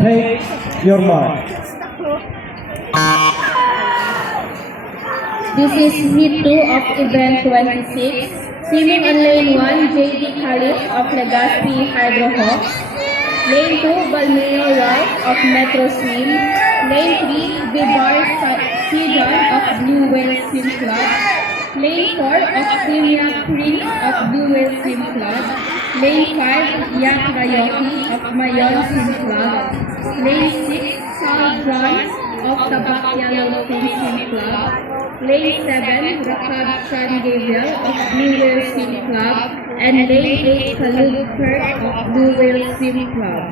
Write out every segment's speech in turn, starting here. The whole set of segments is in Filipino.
Take your mark. This is heat 2 of event 26. Swimming on lane 1, JD Khalif of Legazpi Hydro Hawks. Lane 2, Balmeo Ralph of Metro Swim. Lane 3, Bibar Sijan of Blue Whale Swim Club. Lane 4, Octavia Prince of Blue Whale Swim Club. Lane 5, Yak Rayoki of Mayon Swim Club. Lane 6, Sal John of Tabak Yellow Swim Club. Lane 7, Rakab Sean Gabriel of Blue Whale Swim Club. And Lane 8, Kalub Kirk of Blue Whale Swim Club.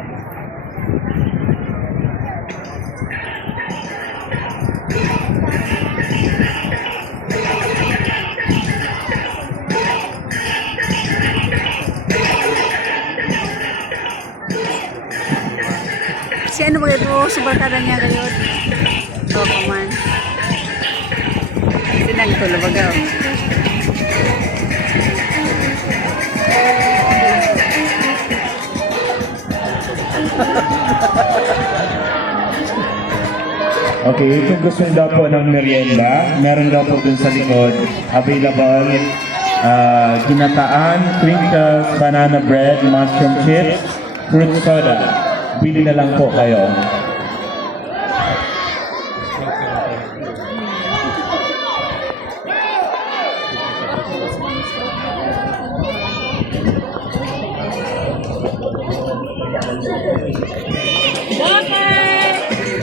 Si ano ba ito? Subarkada niya gayon. Oh, kuman. Sinang ito, labagaw. Okay, kung gusto nyo daw po ng merienda, meron daw po dun sa likod available ginataan, crinkles, banana bread, mushroom chips, fruit soda. Bili na lang po kayo.